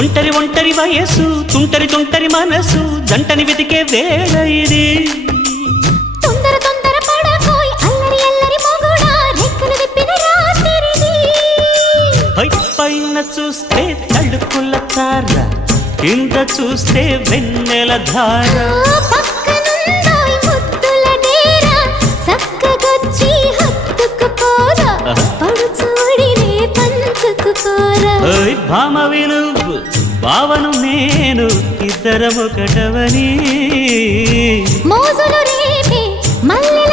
ఒంటరి ఒంటరి వయసు తుంటరి తుంటరి మనసు జంటని వెతికే వేళ ఇది తొందర తొందర పడకోయ్ అల్లరి అల్లరి మొగుడా రెక్కలు విప్పిన రాత్రిది పైన చూస్తే తడుకుల తార కింద చూస్తే వెన్నెల ధార పక్కనుందోయ్ ముద్దుల డేరా చక్కగొచ్చి హత్తుకుపోరా పడుచోడినే పంచుకుపోరా భామవి నువ్వు భావను నేను ఇద్దరము ఒకటవని మోజులు రేపే మల్లె